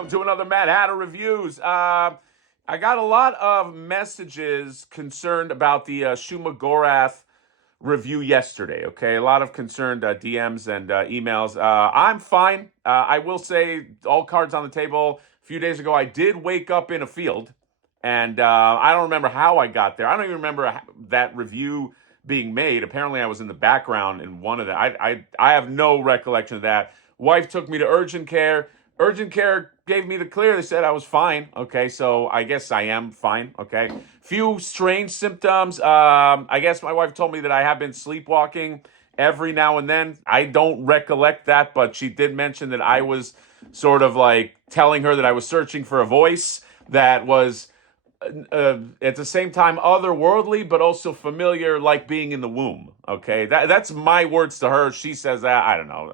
welcome to another Mad Hatter Reviews. I got a lot of messages concerned about the Shumagorath review yesterday, okay? A lot of concerned DMs and emails. I'm fine. I will say, all cards on the table. A few days ago, I did wake up in a field, and I don't remember how I got there. I don't even remember that review being made. Apparently, I was in the background in one of the. I have no recollection of that. Wife took me to urgent care. Urgent care gave me the clear. They said I was fine. Okay, so I guess I am fine. Okay, few strange symptoms. I guess my wife told me that I have been sleepwalking every now and then. I don't recollect that, but she did mention that I was sort of like telling her that I was searching for a voice that was at the same time otherworldly, but also familiar, like being in the womb. Okay, that's my words to her. She says that. I don't know.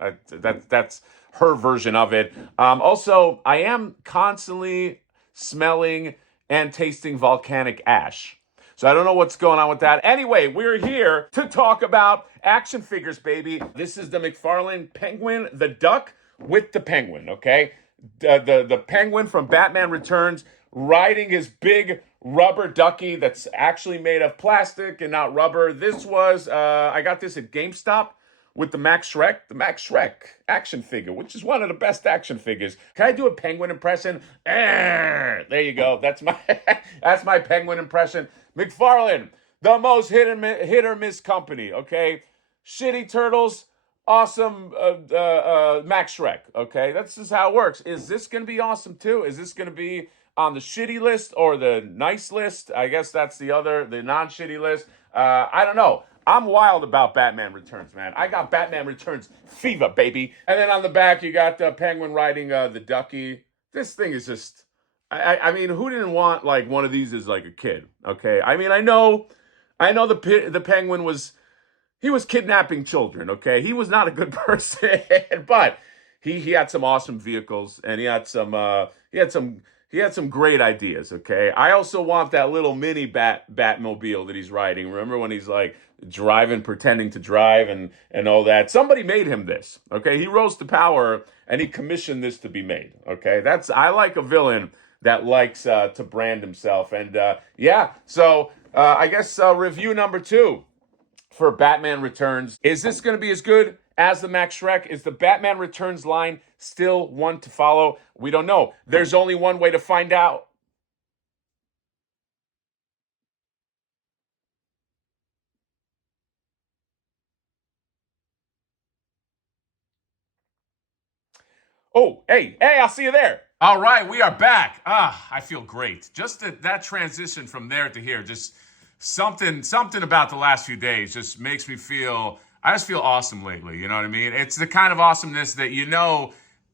That's her version of it. Also, I am constantly smelling and tasting volcanic ash. So I don't know what's going on with that. Anyway, we're here to talk about action figures, baby. This is the McFarlane Penguin, the duck with the penguin, okay? The penguin from Batman Returns riding his big rubber ducky that's actually made of plastic and not rubber. This was, I got this at GameStop with the Max Shrek action figure, which is one of the best action figures. Can I do a penguin impression? There you go. That's my penguin impression. McFarlane, the most hit or miss company, okay? Shitty turtles, awesome Max Shrek, okay? That's just how it works. Is this going to be awesome too? Is this going to be on the shitty list or the nice list? I guess that's the non-shitty list. I don't know. I'm wild about Batman Returns, man. I got Batman Returns fever, baby. And then on the back, you got the penguin riding the ducky. This thing is just, I mean, who didn't want like one of these as like a kid? Okay, I mean, I know the penguin was kidnapping children. Okay, he was not a good person, but he had some awesome vehicles and he had some great ideas. Okay, I also want that little mini Batmobile that he's riding. Remember when he's like driving, pretending to drive and all that? Somebody made him this. Okay, he rose to power and he commissioned this to be made. Okay, I like a villain that likes to brand himself. And yeah, so I guess review number 2 for Batman Returns. Is this going to be as good as the Max Shrek? Is the Batman Returns line still one to follow? We don't know. There's only one way to find out. Oh, hey, I'll see you there. All right, we are back. I feel great. Just that transition from there to here, just something about the last few days just makes me feel, I just feel awesome lately. You know what I mean? It's the kind of awesomeness that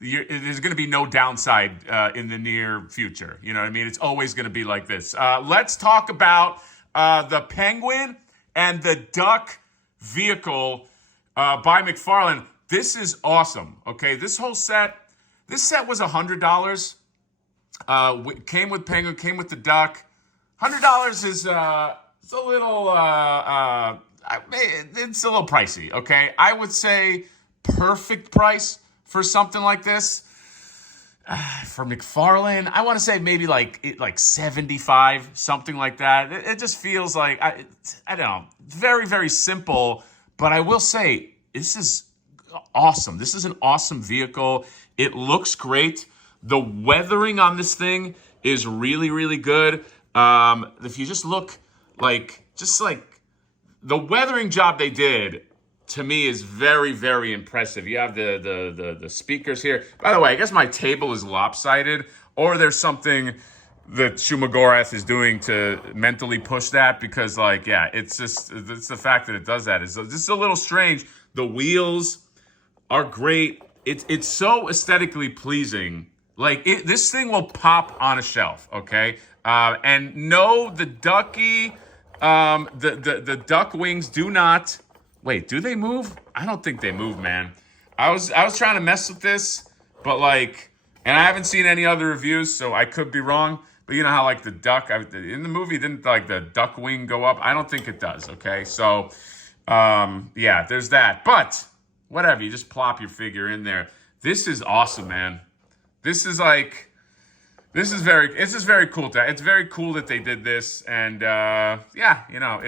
there's going to be no downside in the near future. You know what I mean? It's always going to be like this. Let's talk about the Penguin and the Duck vehicle by McFarlane. This is awesome. Okay, this set was $100. Came with Penguin, came with the Duck. $100 is it's a little it's a little pricey. Okay, I would say perfect price for something like this. For McFarlane, I want to say maybe like 75, something like that. It just feels like I don't know, very very simple. But I will say this is awesome. This is an awesome vehicle. It looks great. The weathering on this thing is really really good. If you just look like the weathering job they did, to me, is very, very impressive. You have the speakers here. By the way, I guess my table is lopsided, or there's something that Shumagorath is doing to mentally push that, because it's the fact that it does that is just a little strange. The wheels are great. It's so aesthetically pleasing. This thing will pop on a shelf, okay? And no, the ducky, the duck wings do not. Wait, do they move? I don't think they move, man. I was trying to mess with this, but and I haven't seen any other reviews, so I could be wrong. But you know how the duck in the movie, didn't the duck wing go up? I don't think it does. Okay, so yeah, there's that. But whatever, you just plop your figure in there. This is awesome, man. This is This is very cool. It's very cool that they did this, and yeah, you know,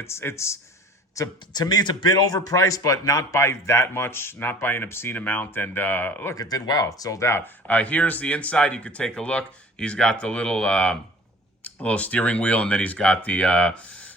to me it's a bit overpriced, but not by that much, not by an obscene amount. And look, it did well. It sold out. Here's the inside. You could take a look. He's got the little steering wheel, and then he's got the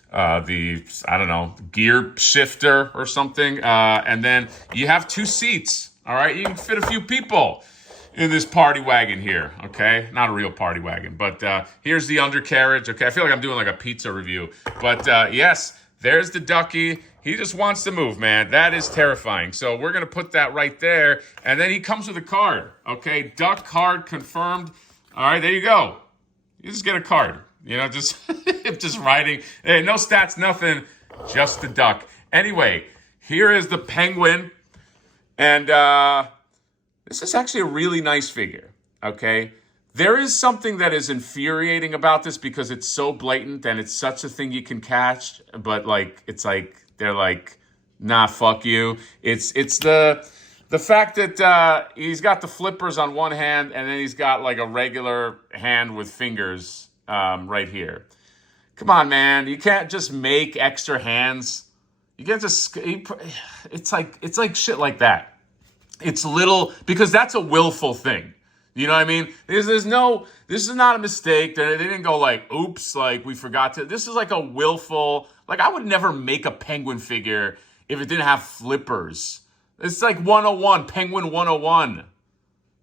I don't know, gear shifter or something. And then you have 2 seats. All right, you can fit a few people in this party wagon here, okay? Not a real party wagon, but here's the undercarriage, okay? I feel like I'm doing like a pizza review. But yes, there's the Ducky. He just wants to move, man. That is terrifying. So we're going to put that right there. And then he comes with a card, okay? Duck card confirmed. All right, there you go. You just get a card, you know, just, just writing. Hey, no stats, nothing, just the duck. Anyway, here is the penguin. And this is actually a really nice figure, okay? There is something that is infuriating about this because it's so blatant and it's such a thing you can catch, but like it's like they're like, nah, fuck you. It's the fact that he's got the flippers on one hand and then he's got like a regular hand with fingers right here. Come on, man. You can't just make extra hands. You can't just, it's like shit like that. It's little, because that's a willful thing. You know what I mean? This is not a mistake. They didn't go like, oops, like we forgot to. This is like a willful, like I would never make a penguin figure if it didn't have flippers. It's like 101, Penguin 101.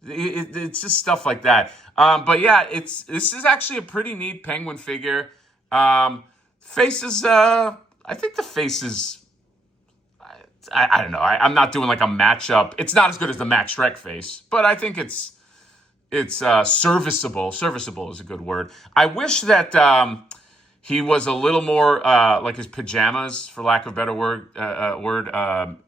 It's just stuff like that. But yeah, this is actually a pretty neat penguin figure. Face is, I think the face is, I don't know. I'm not doing like a matchup. It's not as good as the Max Shrek face, but I think it's serviceable. Serviceable is a good word. I wish that he was a little more like his pajamas, for lack of a better word,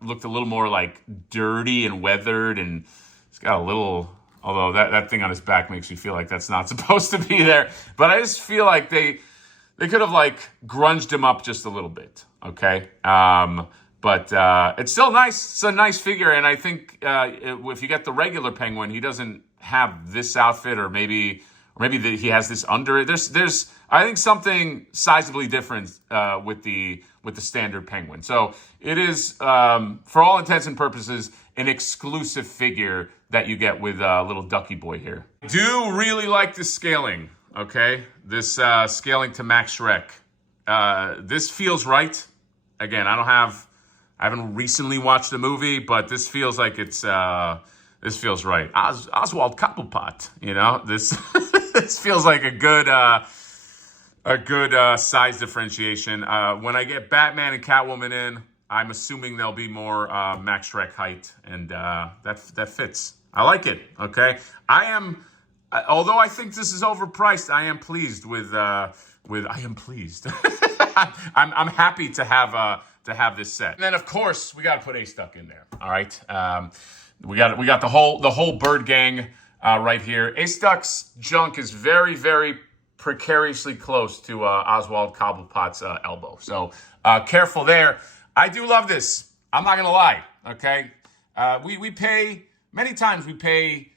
looked a little more like dirty and weathered, and he's got a little. Although that thing on his back makes me feel like that's not supposed to be there. But I just feel like they could have like grunged him up just a little bit. Okay. But it's still nice. It's a nice figure, and I think if you get the regular penguin, he doesn't have this outfit, or maybe he has this under it. There's I think something sizably different with the standard penguin. So it is, for all intents and purposes, an exclusive figure that you get with little Ducky Boy here. I do really like this scaling. Okay, this scaling to Max Shrek. This feels right. Again, I haven't recently watched the movie, but this feels like this feels right. Oswald Cobblepot, you know, this this feels like a good size differentiation. When I get Batman and Catwoman in, I'm assuming there'll be more Max Shrek height, and that fits. I like it. Okay, although I think this is overpriced, I am pleased with. I am pleased. I'm happy to have this set. And then of course we got to put A-Stuck in there. All right. We got the whole bird gang right here. A-Stuck's junk is very, very precariously close to Oswald Cobblepot's elbow. So careful there. I do love this. I'm not gonna lie. Okay. We pay many times. We pay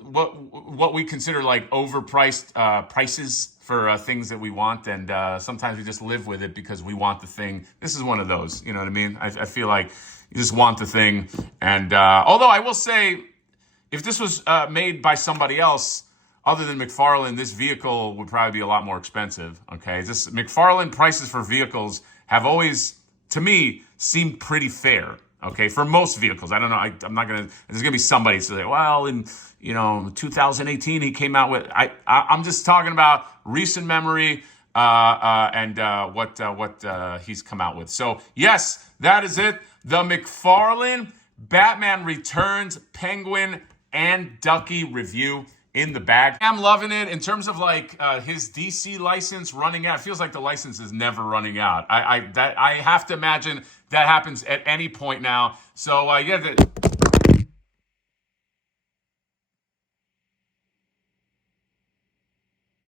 what we consider like overpriced prices for things that we want, and sometimes we just live with it because we want the thing. This is one of those, you know what I mean? I feel like you just want the thing, and although I will say, if this was made by somebody else other than McFarlane, this vehicle would probably be a lot more expensive, okay? This McFarlane prices for vehicles have always, to me, seemed pretty fair, okay? For most vehicles. I don't know, I'm not going to, there's going to be somebody to say, well, in 2018, he came out with, I'm just talking about recent memory and what he's come out with. So, yes, that is it. The McFarlane Batman Returns Penguin and Ducky review in the bag. I'm loving it. In terms of like his DC license running out, it feels like the license is never running out. I have to imagine that happens at any point now. So, yeah,